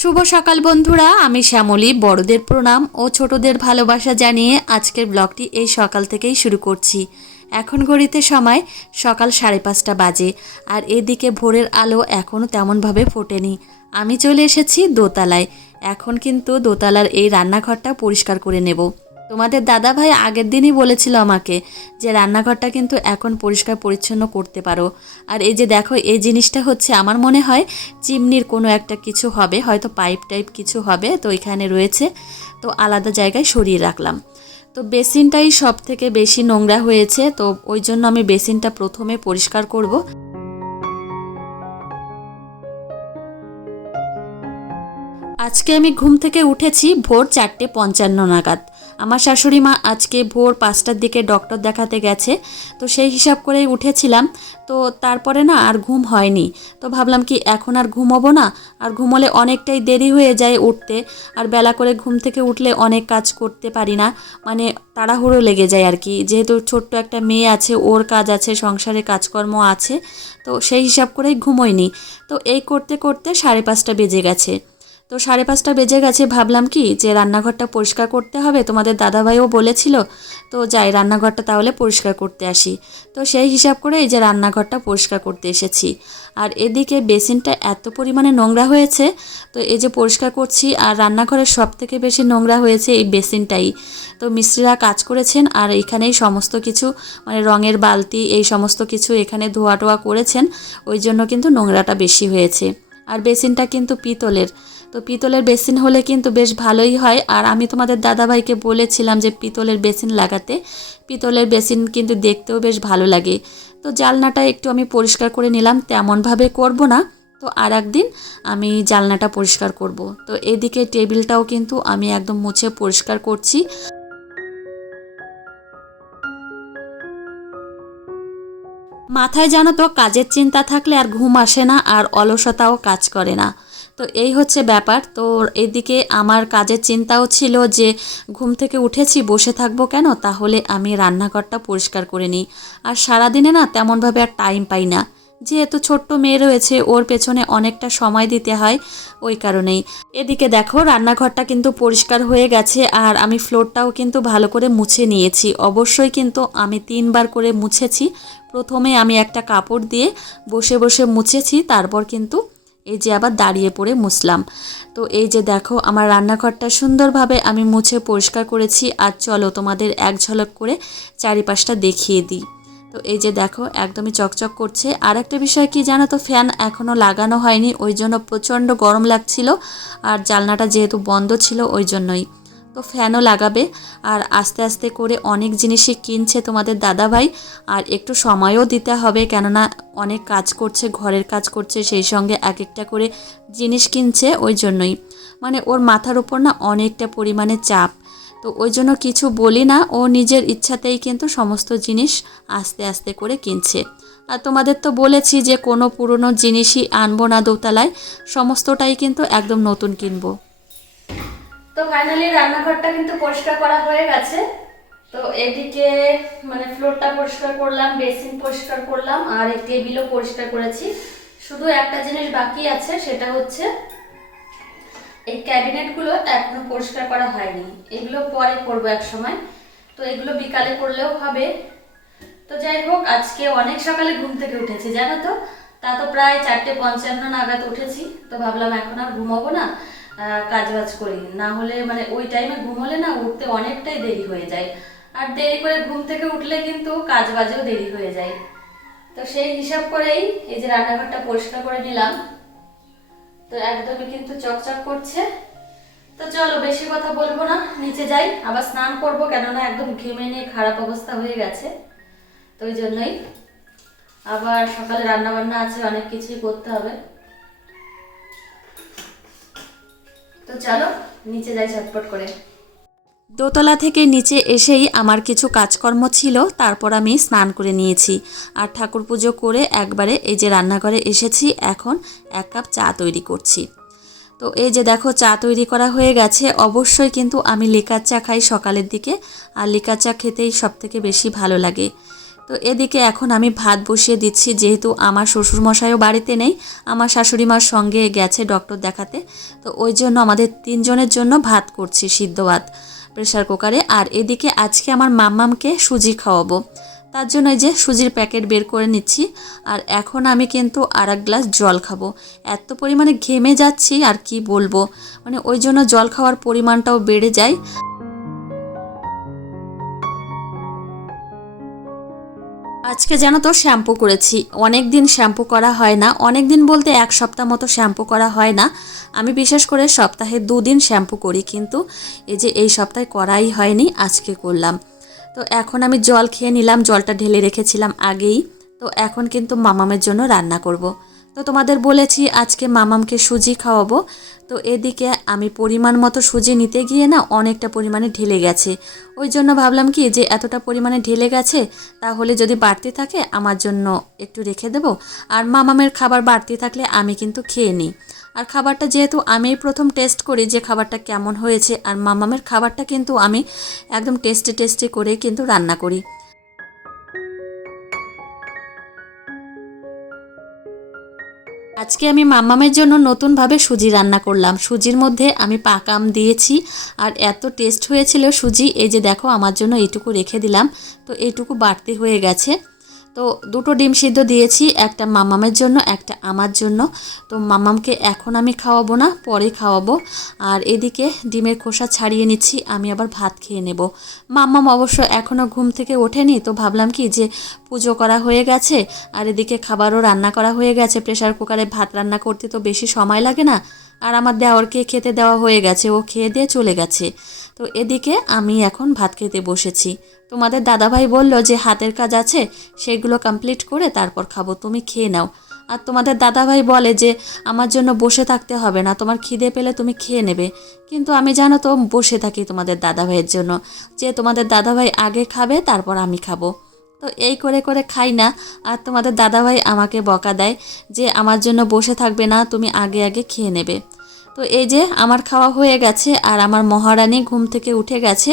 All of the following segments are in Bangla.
শুভ সকাল বন্ধুরা, আমি শ্যামলী। বড়দের প্রণাম ও ছোটদের ভালোবাসা জানিয়ে আজকের ব্লগটি এই সকাল থেকেই শুরু করছি। এখন ঘড়িতে সময় সকাল সাড়ে পাঁচটা বাজে আর এদিকে ভোরের আলো এখনও তেমনভাবে ফোটেনি। আমি চলে এসেছি দোতলায়। এখন কিন্তু দোতলার এই রান্নাঘরটা পরিষ্কার করে নেব। তোমাদের দাদা ভাই আগের দিনই বলেছিল আমাকে যে রান্নাঘরটা কিন্তু এখন পরিষ্কার পরিচ্ছন্ন করতে পারো। আর এই যে দেখো, এই জিনিসটা হচ্ছে আমার মনে হয় চিমনির কোনো একটা কিছু হবে, হয়তো পাইপ টাইপ কিছু হবে, তো এখানে রয়েছে। তো আলাদা জায়গায় সরিয়ে রাখলাম। তো বেসিনটাই সব থেকে বেশি নোংরা হয়েছে, তো ওই জন্য আমি বেসিনটা প্রথমে পরিষ্কার করব। আজকে আমি ঘুম থেকে উঠেছি ভোর চারটে পঞ্চান্ন নাগাদ। আমার শাশুড়ি মা আজকে ভোর পাঁচটার দিকে ডক্টর দেখাতে গেছে, তো সেই হিসাব করেই উঠেছিলাম, তো তারপরে না আর ঘুম হয়নি, তো ভাবলাম কি এখন আর ঘুমোবো না, আর ঘুমোলে অনেকটাই দেরি হয়ে যায় উঠতে, আর বেলা করে ঘুম থেকে উঠলে অনেক কাজ করতে পারি না মানে তাড়াহুড়ো লেগে যায় আর কি, যেহেতু ছোট্ট একটা মেয়ে আছে, ওর কাজ আছে, সংসারে কাজকর্ম আছে, তো সেই হিসাব করেই ঘুমোইনি, তো এই করতে করতে সাড়ে পাঁচটা বেজে গেছে। তো সাড়ে পাঁচটা বেজে গেছে, ভাবলাম কি যে রান্নাঘরটা পরিষ্কার করতে হবে, তোমাদের দাদাভাইও বলেছিল, তো যাই রান্নাঘরটা তাহলে পরিষ্কার করতে আসি। তো সেই হিসাব করে এই যে রান্নাঘরটা পরিষ্কার করতে এসেছি। আর এদিকে বেসিনটা এত পরিমাণে নোংরা হয়েছে, তো এই যে পরিষ্কার করছি, আর রান্নাঘরের সব থেকে বেশি নোংরা হয়েছে এই বেসিনটাই। তো মিস্ত্রিরা কাজ করেছেন, আর এখানেই সমস্ত কিছু মানে রঙের বালতি, এই সমস্ত কিছু এখানে ধোয়া টোয়া করেছেন, ওই জন্য কিন্তু নোংরাটা বেশি হয়েছে। আর বেসিনটা কিন্তু পিতলের তো পিতলের বেসিন হলে কিন্তু বেশ ভালোই হয়। আর আমি তোমাদের দাদাভাইকে বলেছিলাম যে পিতলের বেসিন লাগাতে। পিতলের বেসিন কিন্তু দেখতেও বেশ ভালো লাগে। তো জালনাটা একটু আমি পরিষ্কার করে নিলাম, তেমনভাবে করব না। তো আর একদিন আমি জালনাটা পরিষ্কার করব। তো এদিকে টেবিলটাও কিন্তু আমি একদম মুছে পরিষ্কার করছি। মাথায় জানো তো কাজের চিন্তা থাকলে আর ঘুম আসে না, আর অলসতাও কাজ করে না। তো এই হচ্ছে ব্যাপার। তো এদিকে আমার কাজের চিন্তাও ছিল যে ঘুম থেকে উঠেছি, বসে থাকব কেন? তাহলে আমি রান্নাঘরটা পরিষ্কার করে নিই। আর সারাদিনে না তেমনভাবে আর টাইম পাই না। যেহেতু ছোট্ট মেয়ে রয়েছে, ওর পেছনে অনেকটা সময় দিতে হয় ওই কারণেই। এদিকে দেখো, রান্নাঘরটা কিন্তু পরিষ্কার হয়ে গেছে আর আমি ফ্লোরটাও কিন্তু ভালো করে মুছে নিয়েছি। অবশ্যই কিন্তু আমি তিনবার করে মুছেছি। প্রথমে আমি একটা কাপড় দিয়ে বসে বসে মুছেছি, তারপর কিন্তু এই যে আবার দাঁড়িয়ে পড়ে মুসলাম। তো এই যে দেখো, আমার রান্নাঘরটা সুন্দরভাবে আমি মুছে পরিষ্কার করেছি আর চলো তোমাদের এক ঝলক করে চারিপাশটা দেখিয়ে দিই। তো এই যে দেখো, একদমই চকচক করছে। আর একটা বিষয় কি জানো তো, ফ্যান এখনও লাগানো হয়নি, ওই জন্য প্রচণ্ড গরম লাগছিল আর জালনাটা যেহেতু বন্ধ ছিল, ওই জন্যই। তো ফ্যানও লাগাবে। আর আস্তে আস্তে করে অনেক জিনিসই কিনছে তোমাদের দাদাভাই। আর একটু সময়ও দিতে হবে কেননা অনেক কাজ করছে, ঘরের কাজ করছে, সেই সঙ্গে এক একটা করে জিনিস কিনছে ওই জন্যই। মানে ওর মাথার উপর না অনেকটা পরিমাণে চাপ। তো ওই জন্য কিছু বলি না, ও নিজের ইচ্ছাতেই কিন্তু সমস্ত জিনিস আস্তে আস্তে করে কিনছে। আর তোমাদের তো বলেছি যে কোনো পুরনো জিনিসই আনব না দোতলায়, সমস্তটাই কিন্তু একদম নতুন কিনবো। তো ফাইনালি রান্নাঘরটা কিন্তু পরিষ্কার করা হয়ে গেছে। তো এদিকে মানে ফ্লোরটা পরিষ্কার করলাম বেসিন পরিষ্কার করলাম, আর এই টেবিলও পরিষ্কার করেছি। শুধু একটা জিনিস বাকি আছে, সেটা হচ্ছে এই ক্যাবিনেটগুলো এখনও পরিষ্কার করা হয়নি। এগুলো পরে করব এক সময়। তো এগুলো বিকালে করলেও হবে। তো যাই হোক, আজকে অনেক সকালে ঘুম থেকে উঠেছি, জানো তো? তা তো প্রায় চারটে পঞ্চান্ন নাগাদ উঠেছি। তো ভাবলাম এখন আর ঘুমাবো না। কাজ বাজ করি। না হলে মানে ওই টাইমে ঘুমোলে না উঠতে অনেকটাই দেরি হয়ে যায়। আর দেরি করে ঘুম থেকে উঠলে কিন্তু কাজ বাজেও দেরি হয়ে যায়। তো সেই হিসাব করেই এই যে রান্নাঘরটা পরিষ্কার করে নিলাম। তো একদমই কিন্তু চকচক করছে। তো চলো বেশি কথা বলব না, নিচে যাই। আবার স্নান করব কেননা একদম ঘেমে নিয়ে খারাপ অবস্থা হয়ে গেছে। তো ওই জন্যই আবার সকালে রান্না বান্না আছে, অনেক কিছুই করতে হবে। তো চলো, নিচে যাই ঝটপট করে। দোতলা থেকে নিচে এসেই আমার কিছু কাজকর্ম ছিল, তারপর আমি স্নান করে নিয়েছি। আর ঠাকুর পুজো করে একবারে এই যে রান্নাঘরে এসেছি, এখন এক কাপ চা তৈরি করছি। তো এই যে দেখো, চা তৈরি করা হয়ে গেছে। অবশ্যই কিন্তু আমি লিকার চা খাই সকালের দিকে, আর লিকার চা খেতেই সব থেকে বেশি ভালো লাগে। তো এদিকে এখন আমি ভাত বসিয়ে দিচ্ছি, যেহেতু আমার শ্বশুরমশাইও বাড়িতে নেই, আমার শাশুড়ি মার সঙ্গে গেছে ডক্টর দেখাতে। তো ওই জন্য আমাদের তিনজনের জন্য ভাত করছি সিদ্ধ ভাত প্রেশার কুকারে আর এদিকে আজকে আমার মাম্মামকে সুজি খাওয়াবো। তার জন্য এই যে সুজির প্যাকেট বের করে নিচ্ছি। আর এখন আমি কিন্তু আর এক গ্লাস জল খাব। এত পরিমাণে ঘেমে যাচ্ছি আর কি বলব? মানে ওই জন্য জল খাওয়ার পরিমাণটাও বেড়ে যায়। আজকে যেন তো শ্যাম্পু করেছি। অনেক দিন শ্যাম্পু করা হয় না। অনেক দিন বলতে এক সপ্তাহ মতো শ্যাম্পু করা হয় না। আমি বিশেষ করে সপ্তাহে দুদিন শ্যাম্পু করি, কিন্তু এই যে এই সপ্তাহে করাই হয়নি, আজকে করলাম। তো এখন আমি জল খেয়ে নিলাম, জলটা ঢেলে রেখেছিলাম আগেই। তো এখন কিন্তু মামামের জন্য রান্না করব। তো তোমাদের বলেছি আজকে মামামকে সুজি খাওয়াবো। তো এদিকে আমি পরিমাণ মতো সুজি নিতে গিয়ে না অনেকটা পরিমাণে ঢেলে গেছে। ওই জন্য ভাবলাম কি যে এতটা পরিমাণে ঢেলে গেছে, তাহলে যদি বাড়তি থাকে আমার জন্য একটু রেখে দেব। আর মামামের খাবার বাড়তি থাকলে আমি কিন্তু খেয়ে নিই। আর খাবারটা যেহেতু আমি প্রথম টেস্ট করি যে খাবারটা কেমন হয়েছে, আর মামামের খাবারটা কিন্তু আমি একদম টেস্টি টেস্টি করে কিন্তু রান্না করি। আজকে আমি মাম্মামের জন্য নতুনভাবে সুজি রান্না করলাম। সুজির মধ্যে আমি পাকাম দিয়েছি আর এত টেস্ট হয়েছিল সুজি, এই যে দেখো আমার জন্য এইটুকু রেখে দিলাম। তো এইটুকু বাড়তি হয়ে গেছে। তো দুটো ডিম সিদ্ধ দিয়েছি, একটা মামামের জন্য, একটা আমার জন্য। তো মামামকে এখন আমি খাওয়াবো না, পরে খাওয়াবো। আর এদিকে ডিমের খোসা ছাড়িয়ে নিচ্ছি, আমি আবার ভাত খেয়ে নেব। মাম্মাম অবশ্য এখনও ঘুম থেকে ওঠেনি, তো ভাবলাম কি যে পুজো করা হয়ে গেছে, আর এদিকে খাবারও রান্না করা হয়ে গেছে। প্রেশার কুকারে ভাত রান্না করতে তো বেশি সময় লাগে না, আর আমার দেওয়ারকে খেতে দেওয়া হয়ে গেছে, ও খেয়ে দিয়ে চলে গেছে। তো এদিকে আমি এখন ভাত খেতে বসেছি। তোমাদের দাদাভাই বলল যে হাতের কাজ আছে, সেগুলো কমপ্লিট করে তারপর খাব, তুমি খেয়ে নাও। আর তোমাদের দাদাভাই বলে যে, আমার জন্য বসে থাকতে হবে না, তোমার খিদে পেলে তুমি খেয়ে নেবে। কিন্তু আমি জানো তো, বসে থাকি তোমাদের দাদাভাইয়ের জন্য। যে তোমাদের দাদাভাই আগে খাবে, তারপর আমি খাব। তো এই করে করে খাই না, আর তোমাদের দাদাভাই আমাকে বকা দেয় যে, আমার জন্য বসে থাকবে না, তুমি আগে আগে খেয়ে নেবে। তো এই যে আমার খাওয়া হয়ে গেছে আর আমার মহারানী ঘুম থেকে উঠে গেছে,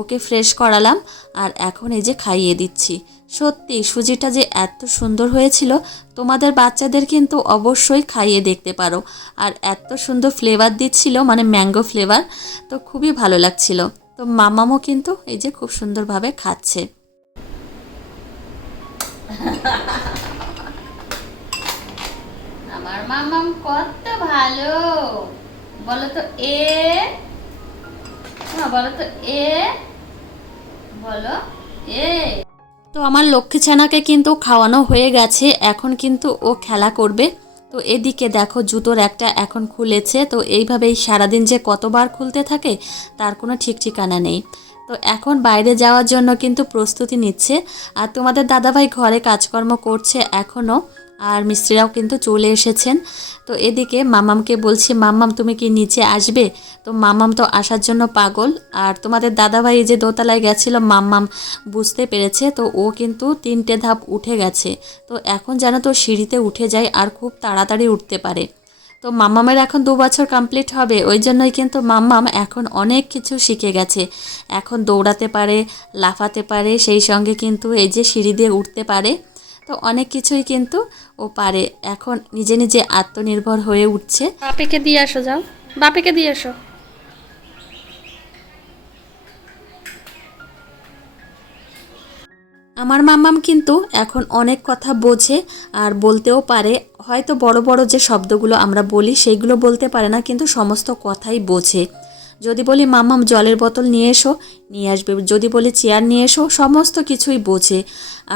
ওকে ফ্রেশ করালাম আর এখন এই যে খাইয়ে দিচ্ছি। সত্যি, সুজিটা যে এত সুন্দর হয়েছিল, তোমাদের বাচ্চাদের কিন্তু অবশ্যই খাইয়ে দেখতে পারো। আর এত সুন্দর ফ্লেভার দিচ্ছিল মানে ম্যাঙ্গো ফ্লেভার তো খুবই ভালো লাগছিল। তো মামামও কিন্তু এই যে খুব সুন্দরভাবে খাচ্ছে। আমার মামাম কত ভালো! বলো তো এ হ্যাঁ বলো তো এ, বলো এ। তো আমার লক্ষ্মী ছানাকে কিন্তু খাওয়ানো হয়ে গেছে, এখন কিন্তু ও খেলা করবে। তো এদিকে দেখো জুতোর একটা এখন খুলেছে, তো এইভাবেই সারাদিন যে কতবার খুলতে থাকে, তার কোনো ঠিক ঠিকানা নেই। তো এখন বাইরে যাওয়ার জন্য কিন্তু প্রস্তুতি নিচ্ছে। আর তোমাদের দাদাভাই ঘরে কাজকর্ম করছে এখনও আর মিস্ত্রিরাও কিন্তু চলে এসেছেন। তো এদিকে মামামকে বলছি মাম্মাম তুমি কি নিচে আসবে? তো মাম্মাম তো আসার জন্য পাগল। আর তোমাদের দাদাভাই যে দোতলায় গেছিল মাম্মাম বুঝতে পেরেছে। তো ও কিন্তু তিনটে ধাপ উঠে গেছে। তো এখন যেন তো সিঁড়িতে উঠে যায় আর খুব তাড়াতাড়ি উঠতে পারে। তো মাম্মামের এখন দু বছর কমপ্লিট হবে, ওই জন্যই কিন্তু মাম্মাম এখন অনেক কিছু শিখে গেছে। এখন দৌড়াতে পারে, লাফাতে পারে, সেই সঙ্গে কিন্তু এই যে সিঁড়ি দিয়ে উঠতে পারে। তো অনেক কিছুই কিন্তু ও পারে। এখন নিজে নিজে আত্মনির্ভর হয়ে উঠছে। বাপেকে দিয়ে আসো যাও। বাপেকে দিয়ে আসো। আমার মাম্মাম কিন্তু এখন অনেক কথা বোঝে আর বলতেও পারে। হয়তো বড় বড় যে শব্দগুলো আমরা বলি সেইগুলো বলতে পারে না কিন্তু সমস্ত কথাই বোঝে। যদি বলি মাম্মাম জলের বোতল নিয়ে এসো। নিয়ে আসবে। যদি বলি চেয়ার নিয়ে এসো। সমস্ত কিছুই বোঝে।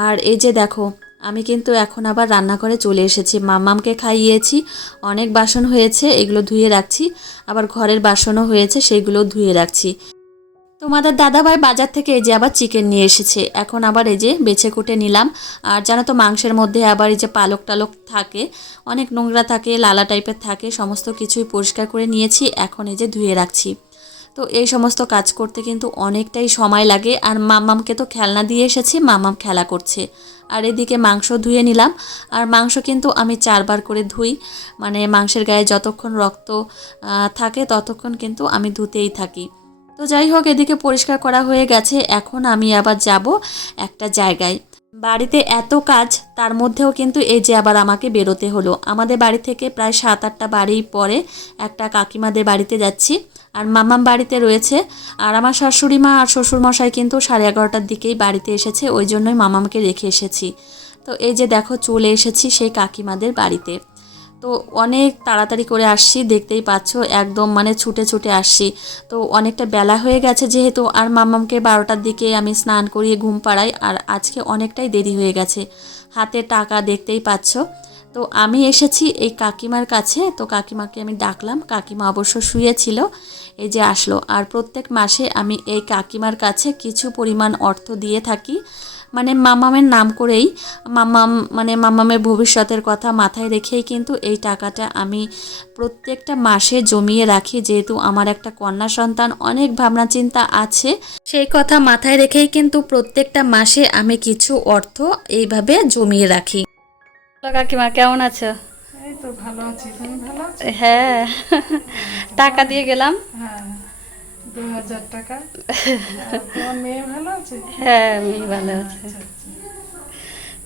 আর এই যে দেখো আমি কিন্তু এখন আবার রান্নাঘরে চলে এসেছি। মাম্মামকে খাইয়েছি, অনেক বাসন হয়েছে, এগুলো ধুয়ে রাখছি। আবার ঘরের বাসনও হয়েছে সেইগুলো ধুয়ে রাখছি। তোমাদের দাদাভাই বাজার থেকে এই যে আবার চিকেন নিয়ে এসেছে। এখন আবার এই যে বেছে কুটে নিলাম। আর জানো তো মাংসের মধ্যে আবার এই যে পালক টালক থাকে, অনেক নোংরা থাকে, লালা টাইপের থাকে, সমস্ত কিছুই পরিষ্কার করে নিয়েছি, এখন এই যে ধুয়ে রাখছি। তো এই সমস্ত কাজ করতে কিন্তু অনেকটাই সময় লাগে। আর মামামকে তো খেলনা দিয়ে এসেছি, মাম্মাম খেলা করছে। আর এদিকে মাংস ধুয়ে নিলাম। আর মাংস কিন্তু আমি চারবার করে ধুই। মানে মাংসের গায়ে যতক্ষণ রক্ত থাকে ততক্ষণ কিন্তু আমি ধুতেই থাকি। তো যাই হোক, এদিকে পরিষ্কার করা হয়ে গেছে। এখন আমি আবার যাব একটা জায়গায়। বাড়িতে এত কাজ, তার মধ্যেও কিন্তু এই যে আবার আমাকে বেরোতে হলো। আমাদের বাড়ি থেকে প্রায় সাত আটটা বাড়ি পরে একটা কাকিমাদের বাড়িতে যাচ্ছি। আর মামাম বাড়িতে রয়েছে। আর আমার শাশুড়ি মা আর শ্বশুরমশাই কিন্তু সাড়ে এগারোটার দিকেই বাড়িতে এসেছে, ওই জন্যই মামামকে রেখে এসেছি। তো এই যে দেখো, চলে এসেছি সেই কাকিমাদের বাড়িতে। তো অনেক তাড়াতাড়ি করে আসছি, দেখতেই পাচ্ছ, একদম মানে ছুটে ছুটে আসছি। তো অনেকটা বেলা হয়ে গেছে যেহেতু, আর মামামকে বারোটার দিকে আমি স্নান করিয়ে ঘুম পাড়াই, আর আজকে অনেকটাই দেরি হয়ে গেছে। হাতে টাকা দেখতেই পাচ্ছ। তো আমি এসেছি এই কাকিমার কাছে। তো কাকিমাকে আমি ডাকলাম। কাকিমা অবশ্য শুয়েছিল, এই যে আসলো। আর প্রত্যেক মাসে আমি এই কাকিমার কাছে কিছু পরিমাণ অর্থ দিয়ে থাকি। মানে মামামের নাম করেই, মামাম মানে মামামের ভবিষ্যতের কথা মাথায় রেখেই কিন্তু এই টাকাটা আমি প্রত্যেকটা মাসে জমিয়ে রাখি। যেহেতু আমার একটা কন্যা সন্তান, অনেক ভাবনা চিন্তা আছে। সেই কথা মাথায় রেখেই কিন্তু প্রত্যেকটা মাসে আমি কিছু অর্থ এইভাবে জমিয়ে রাখি। কাকিমা কেমন আছো? এই তো ভালো আছি। তুমি ভালো আছো? হ্যাঁ। টাকা দিয়ে গেলাম। হ্যাঁ দু হাজার টাকা। তোমার মেয়ে ভালো আছে? হ্যাঁ আমি ভালো আছি।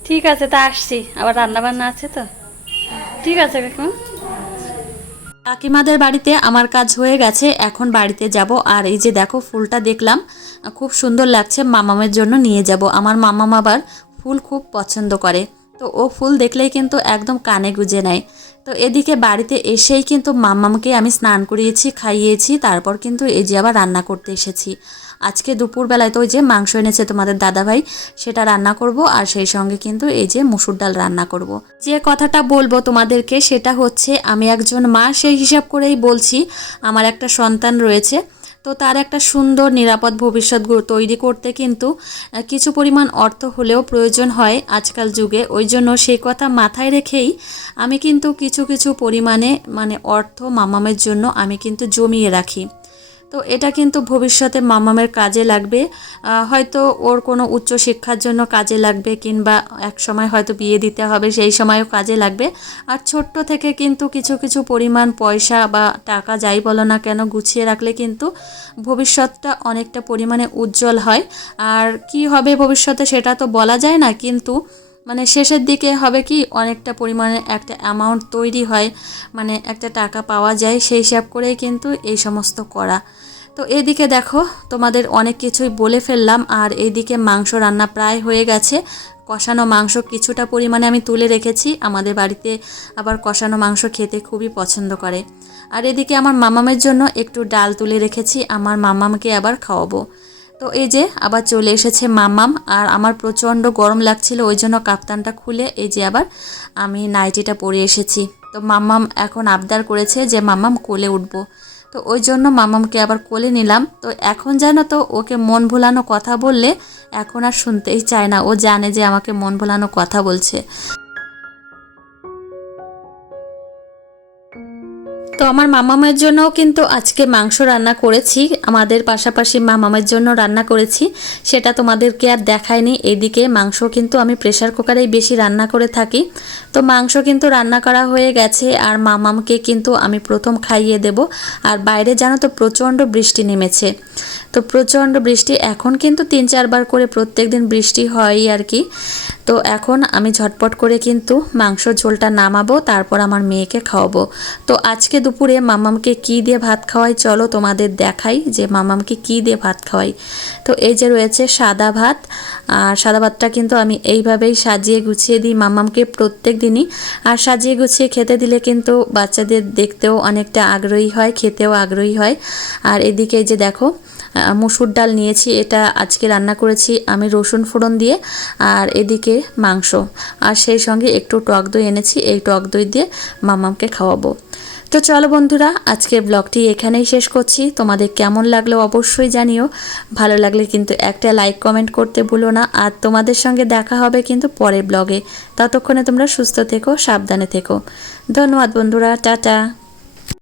ঠিক আছে তা আসছি। আবার রান্না বান্না আছে তো? ঠিক আছে কাকিমা। কাকিমাদের বাড়িতে আমার কাজ হয়ে গেছে। এখন বাড়িতে যাব। আর এই যে দেখো ফুলটা দেখলাম। খুব সুন্দর লাগছে। মামামের জন্য নিয়ে যাব। আমার মামাম আবার ফুল খুব পছন্দ করে। তো ও ফুল দেখলেই কিন্তু একদম কানে গুজে নেয় তো এদিকে বাড়িতে এসেই কিন্তু মাম্মামকে আমি স্নান করিয়েছি, খাইয়েছি, তারপর কিন্তু এই যে আবার রান্না করতে এসেছি আজকে দুপুরবেলায় তো ওই যে মাংস এনেছে তোমাদের দাদাভাই, সেটা রান্না করব আর সেই সঙ্গে কিন্তু এই যে মুসুর ডাল রান্না করব। যে কথাটা বলব তোমাদেরকে সেটা হচ্ছে, আমি একজন মা, সেই হিসাব করেই বলছি, আমার একটা সন্তান রয়েছে তো তার একটা সুন্দর নিরাপদ ভবিষ্যৎ তৈরি করতে কিন্তু কিছু পরিমাণ অর্থ হলেও প্রয়োজন হয় আজকাল যুগে। ওই জন্য সেই কথা মাথায় রেখেই আমি কিন্তু কিছু কিছু পরিমাণে মানে অর্থ মামামের জন্য আমি কিন্তু জমিয়ে রাখি। তো এটা কিন্তু ভবিষ্যতে মামামের কাজে লাগবে। হয়তো ওর কোনো উচ্চ শিক্ষার জন্য কাজে লাগবে কিংবা এক সময় হয়তো বিয়ে দিতে হবে, সেই সময়ও কাজে লাগবে। আর ছোট্ট থেকে কিন্তু কিছু কিছু পরিমাণ পয়সা বা টাকা যাই বলো না কেন গুছিয়ে রাখলে কিন্তু ভবিষ্যৎটা অনেকটা পরিমাণে উজ্জ্বল হয়। আর কি হবে ভবিষ্যতে সেটা তো বলা যায় না, কিন্তু মানে শেষের দিকে হবে কি অনেকটা পরিমাণে একটা অ্যামাউন্ট তৈরি হয় মানে একটা টাকা পাওয়া যায় সেই হিসাব করেই কিন্তু এই সমস্ত করা। তো এদিকে দেখো, তোমাদের অনেক কিছুই বলে ফেললাম, আর এইদিকে মাংস রান্না প্রায় হয়ে গেছে। কষানো মাংস কিছুটা পরিমাণে আমি তুলে রেখেছি, আমাদের বাড়িতে আবার কষানো মাংস খেতে খুবই পছন্দ করে। আর এদিকে আমার মামামের জন্য একটু ডাল তুলে রেখেছি, আমার মামামকে আবার খাওয়াবো। তো এই যে আবার চলে এসেছে মামাম আর আমার প্রচণ্ড গরম লাগছিল, ওই জন্য কাপ্তানটা খুলে এই যে আবার আমি নাইটিটা পরে এসেছি। তো মাম্মাম এখন আবদার করেছে যে মাম্মাম কোলে উঠবো। তো ওই জন্য মামামকে আবার কোলে নিলাম। তো এখন জানো তো, ওকে মন ভোলানো কথা বললে এখন আর শুনতেই চায় না। ও জানে যে আমাকে মন ভোলানো কথা বলছে। তো আমার মামামের জন্যও কিন্তু আজকে মাংস রান্না করেছি। আমাদের পাশাপাশি মামামের জন্য রান্না করেছি। সেটা তোমাদেরকে আর দেখায়নি। এদিকে মাংস কিন্তু আমি প্রেশার কুকারেই বেশি রান্না করে থাকি। তো মাংস কিন্তু রান্না করা হয়ে গেছে আর মামামকে কিন্তু আমি প্রথম খাইয়ে দেব। আর বাইরে জানো তো প্রচণ্ড বৃষ্টি নেমেছে। তো প্রচণ্ড বৃষ্টি। এখন কিন্তু তিন, চারবার করে প্রত্যেক দিন বৃষ্টি হয়ই আর কি। তো এখন আমি ঝটপট করে কিন্তু মাংস ঝোলটা নামাবো, তারপর আমার মেয়েকে খাওয়াবো। তো আজকে দুপুরে মামামকে কি দিয়ে ভাত খাওয়াই চলো তোমাদের দেখাই যে মামামকে কি দিয়ে ভাত খাওয়াই। তো এই যে রয়েছে সাদা ভাত, আর সাদা ভাতটা কিন্তু আমি এইভাবেই সাজিয়ে গুছিয়ে দিই মামামকে প্রত্যেক দিনই। আর সাজিয়ে গুছিয়ে খেতে দিলে কিন্তু বাচ্চাদের দেখতেও অনেকটা আগ্রহী হয়, খেতেও আগ্রহী হয়। আর এদিকে যে দেখো মুসুর ডাল নিয়েছি, এটা আজকে রান্না করেছি আমি রসুন ফোড়ন দিয়ে আর এদিকে মাংস। আর সেই সঙ্গে একটু টক দই এনেছি, এই টক দই দিয়ে মামামকে খাওয়াবো। তো চলো বন্ধুরা আজকের ব্লগটি এখানেই শেষ করছি। তোমাদের কেমন লাগল অবশ্যই জানিও। ভালো লাগলে কিন্তু একটা লাইক, কমেন্ট করতে ভুলো না। আর তোমাদের সঙ্গে দেখা হবে কিন্তু পরের ব্লগে। ততক্ষণে তোমরা সুস্থ থেকো, সাবধানে থেকো। ধন্যবাদ বন্ধুরা, টাটা।